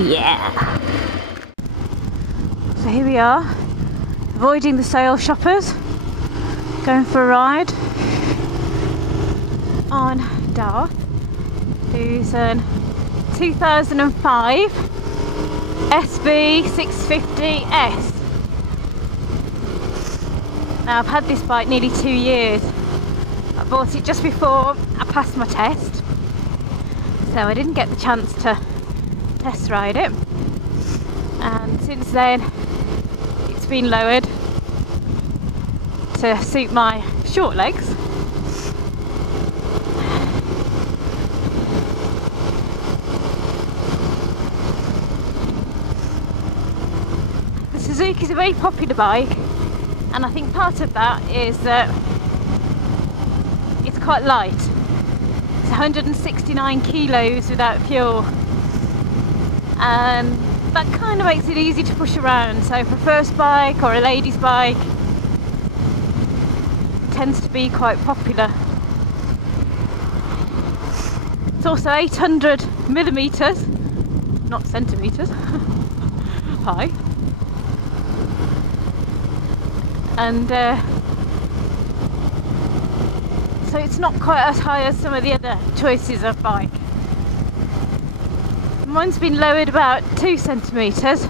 Yeah! So here we are, avoiding the sale shoppers, going for a ride on Darth, who's an 2005 SV650s. Now I've had this bike nearly 2 years. I bought it just before I passed my test, so I didn't get the chance to test ride it, and since then it's been lowered to suit my short legs. The Suzuki is a very popular bike, and I think part of that is that it's quite light. It's 169 kilos without fuel, and that kind of makes it easy to push around. So for a first bike or a lady's bike, it tends to be quite popular. It's also 800 millimeters, not centimeters, high, and so it's not quite as high as some of the other choices of bike. Mine's been lowered about 2 centimeters,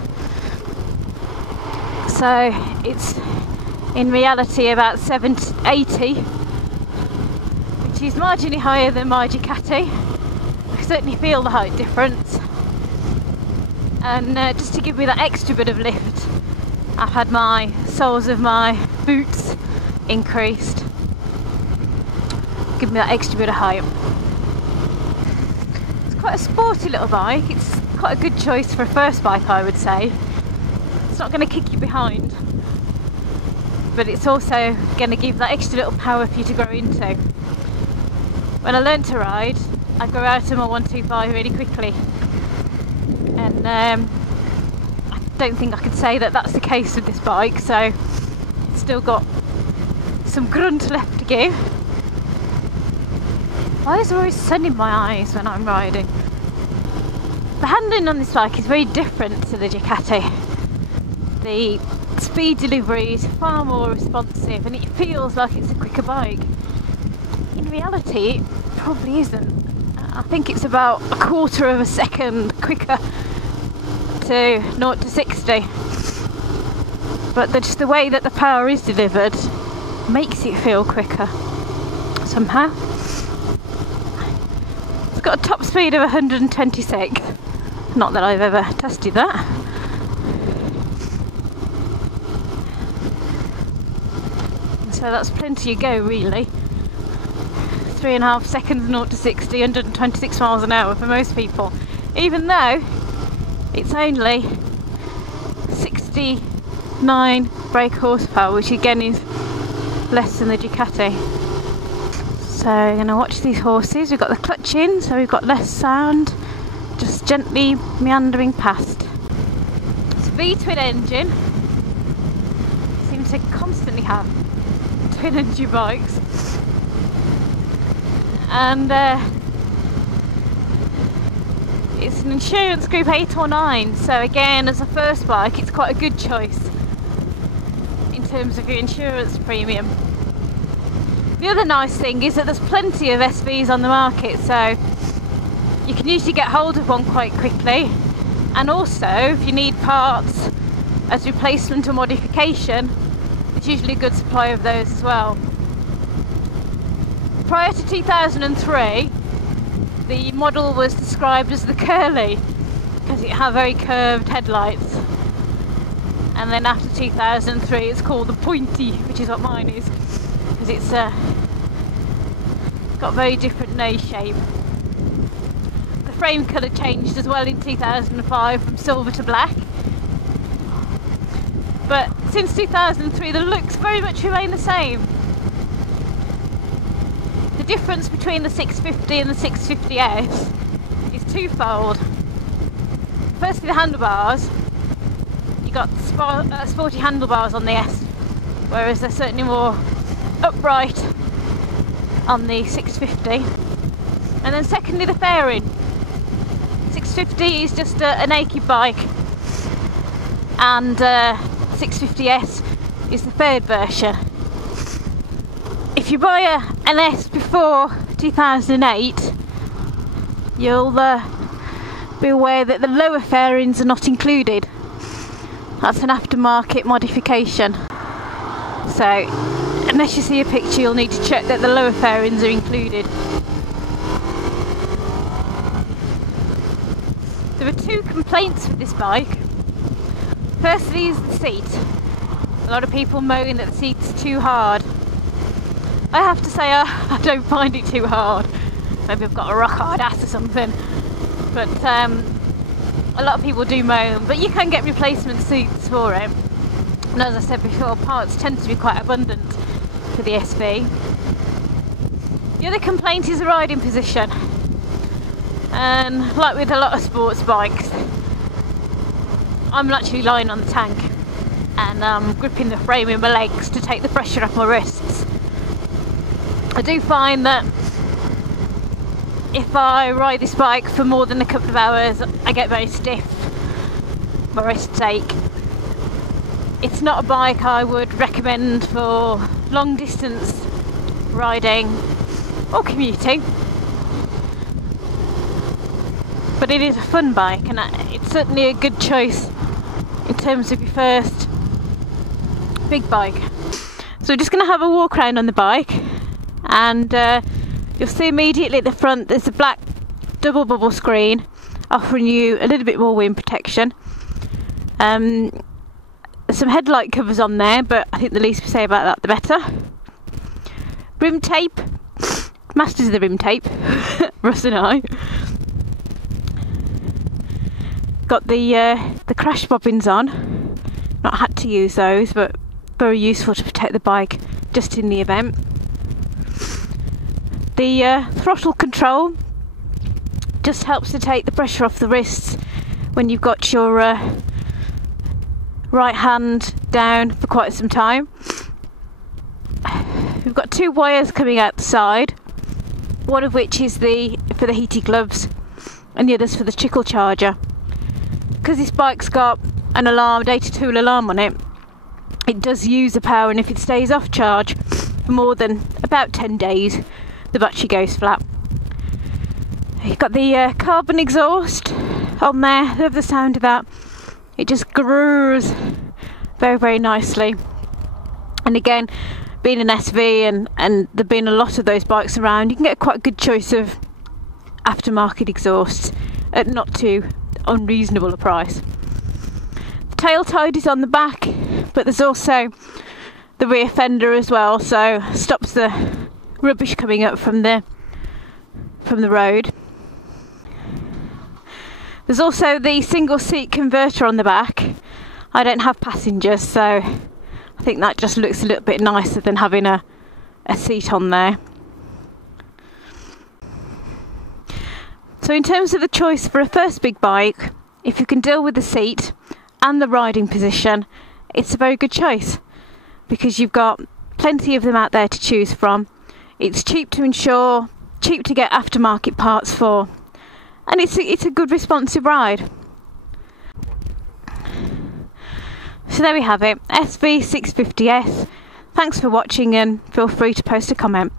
so it's in reality about 80, which is marginally higher than my Ducati. I certainly feel the height difference, and just to give me that extra bit of lift, I've had my soles of my boots increased, give me that extra bit of height. Quite a sporty little bike. It's quite a good choice for a first bike, I would say. It's not going to kick you behind, but it's also going to give that extra little power for you to grow into. When I learned to ride, I grew out of my 125 really quickly, and I don't think I could say that that's the case with this bike, so it's still got some grunt left to give. Why is there always sun in my eyes when I'm riding? The handling on this bike is very different to the Ducati. The speed delivery is far more responsive, and it feels like it's a quicker bike. In reality, it probably isn't. I think it's about a quarter of a second quicker to 0 to 60. But just the way that the power is delivered makes it feel quicker somehow. It's got a top speed of 126. Not that I've ever tested that. So that's plenty to go, really. 3.5 seconds 0 to 60, 126 miles an hour for most people. Even though it's only 69 brake horsepower, which again is less than the Ducati. So I'm going to watch these horses. We've got the clutch in, so we've got less sound, just gently meandering past. It's a V-twin engine. Seem to constantly have twin engine bikes. And it's an insurance group 8 or 9, so again, as a first bike, it's quite a good choice in terms of your insurance premium. The other nice thing is that there's plenty of SVs on the market, so you can usually get hold of one quite quickly, and also if you need parts as replacement or modification, there's usually a good supply of those as well. Prior to 2003, the model was described as the curly because it had very curved headlights, and then after 2003 it's called the pointy, which is what mine is, because it's got a very different nose shape. The frame colour changed as well in 2005 from silver to black, but since 2003 the looks very much remain the same. The difference between the 650 and the 650s is twofold. Firstly, the handlebars. You got sporty handlebars on the S, whereas they're certainly more upright on the 650. And then secondly, the fairing. SV650 is just a naked bike, and 650S is the third version. If you buy an S before 2008, you'll be aware that the lower fairings are not included. That's an aftermarket modification. So unless you see a picture, you'll need to check that the lower fairings are included. There are two complaints with this bike. Firstly is the seat. A lot of people moan that the seat's too hard. I have to say I don't find it too hard. Maybe I've got a rock hard ass or something. But a lot of people do moan, but you can get replacement seats for it. And as I said before, parts tend to be quite abundant for the SV. The other complaint is the riding position. And like with a lot of sports bikes, I'm actually lying on the tank and I'm gripping the frame with my legs to take the pressure off my wrists. I do find that if I ride this bike for more than a couple of hours, I get very stiff, my wrists ache. It's not a bike I would recommend for long distance riding or commuting, but it is a fun bike, and it's certainly a good choice in terms of your first big bike. So we're just going to have a walk around on the bike, and you'll see immediately at the front there's a black double bubble screen offering you a little bit more wind protection. There's some headlight covers on there, but I think the least we say about that the better. Rim tape, masters of the rim tape, Russ and I. Got the crash bobbins on. Not had to use those, but very useful to protect the bike just in the event. The throttle control just helps to take the pressure off the wrists when you've got your right hand down for quite some time. We've got two wires coming out the side, one of which is for the heated gloves and the other's for the trickle charger. Because this bike's got an alarm, data tool alarm on it, it does use the power, and if it stays off charge for more than about 10 days, the battery goes flat. You've got the carbon exhaust on there. Love the sound of that. It just grooves very, very nicely. And again, being an SV and there being a lot of those bikes around, you can get quite a good choice of aftermarket exhausts at not too unreasonable a price. The tail tide is on the back, but there's also the rear fender as well, so stops the rubbish coming up from the road. There's also the single seat converter on the back. I don't have passengers, so I think that just looks a little bit nicer than having a seat on there. So in terms of the choice for a first big bike, if you can deal with the seat and the riding position, it's a very good choice, because you've got plenty of them out there to choose from. It's cheap to insure, cheap to get aftermarket parts for, and it's a good responsive ride. So there we have it, SV650S. Thanks for watching, and feel free to post a comment.